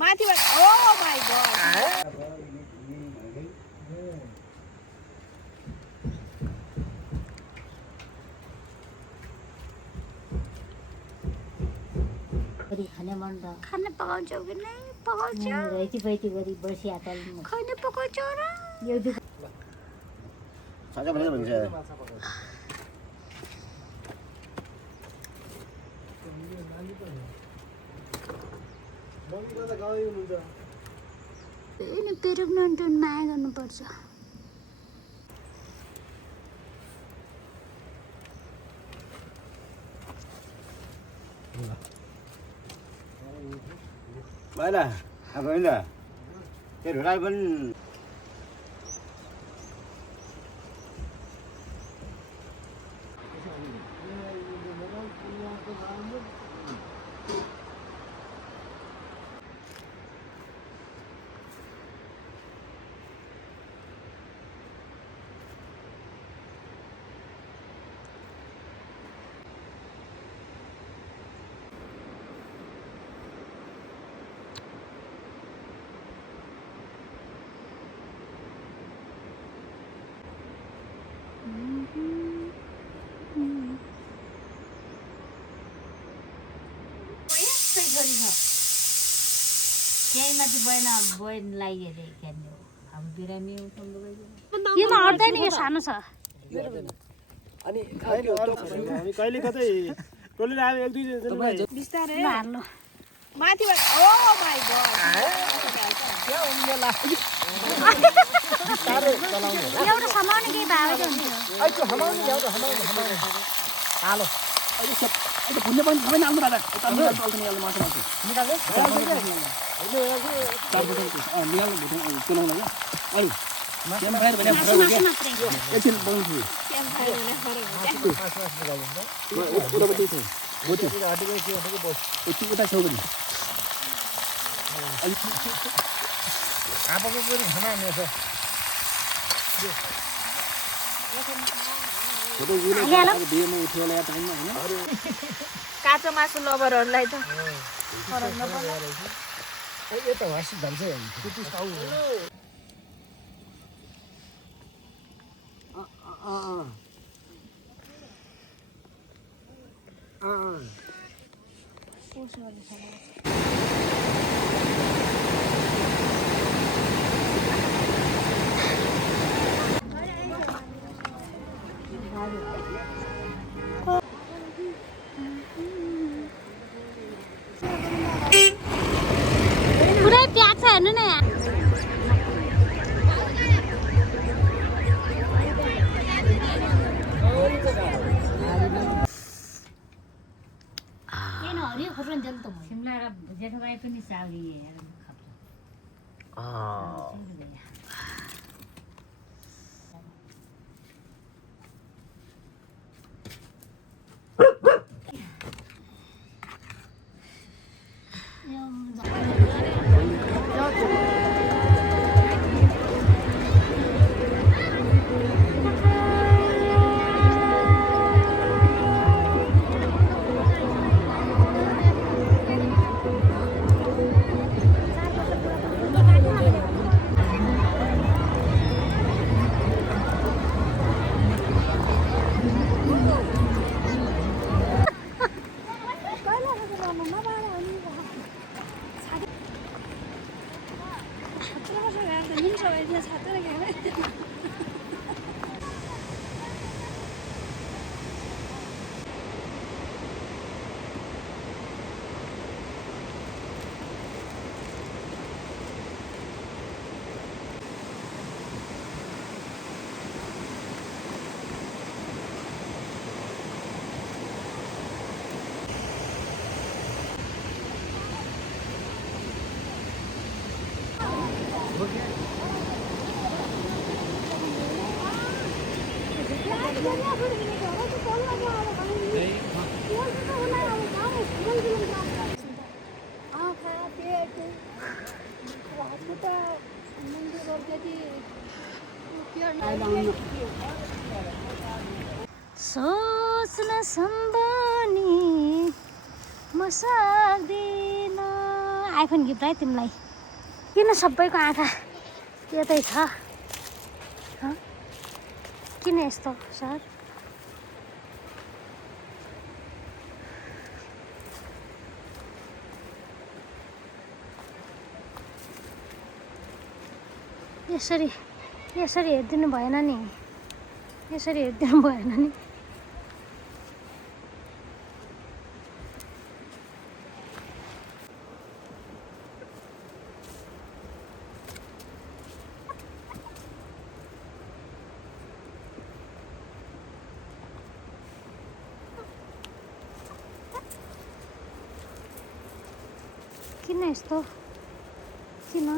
माथिबाट oh my God खाने मन त खाना पकाउँछौ कि नै पकाउँछौ रैती पैती गरी बसी आतल खाना पकाउँछौ र यो दुख साँझ भने भन्छ नि पेरुग्नन्टन माया गर्नुपर्छ Mana? Apa ini? Terus lagi pun. त्यही माथि बयन लागिदिए खेल्ने हो अब बिरामी योमा अट्दैन यो सानो छ अनि हामी कहिले कतै टोलेर आयो एक दुई जना बिस्तारै हाल्नु माथिबाट ओ माय गॉड क्या उम्मेला सारो चलाउने एउटा समाउने केही भावे त हुन्छ ai त्यो हमाउने ल्याउ त हमाउने हालो अहिले सब त्यो भुन्ने पनि सबै नाल्नु पर्ला यता निकाल्नु पर्छ निकाल्नु माछा माछा निकाल्नु अहिले चार बजे निकाल्नु भुट्नु चलाउनु ल अहिले क्याम फायर भने फरक हो के एकछिन बनाउँछु क्याम फायर भने फरक हो उतापट्टि छ बोटी हटेको के भनेको बस यति उता छौ पनि अलि आपाको पनि खाना आउँछ फोटो जुले बिहेमा उठ्यो होला टाइममा हैन काँचो मासु लभरहरूलाई त फरक नपर्ला यो त वासी भन्छ त्यति साउ पुरै प्याक छ हेर्नु न यहाँ किन हरियो खोर्न जल त शिमला र जेठबाई पनि साउरी हेरेर सोच्न सम्बनी म सक्दिन आइफोन गिफ्ट है तिमीलाई। किन सबैको आँखा यतै छ? किन यस्तो सर? यसरी हेरिदिनु भएन नि, यसरी हेरिदिनु भएन नि। किन यस्तो? किन?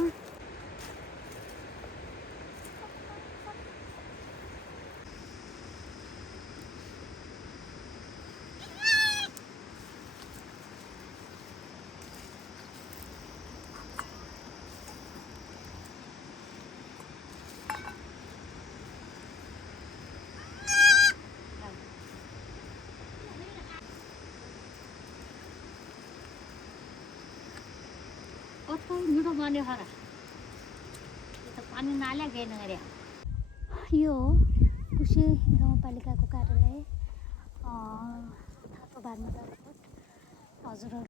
कस्तो मिठो बन्यो खरा यो त पानी नाल्या गएन अरे। यो हो कुशी गाउँपालिकाको कार्यालय थातो बाँध्ने हजुर।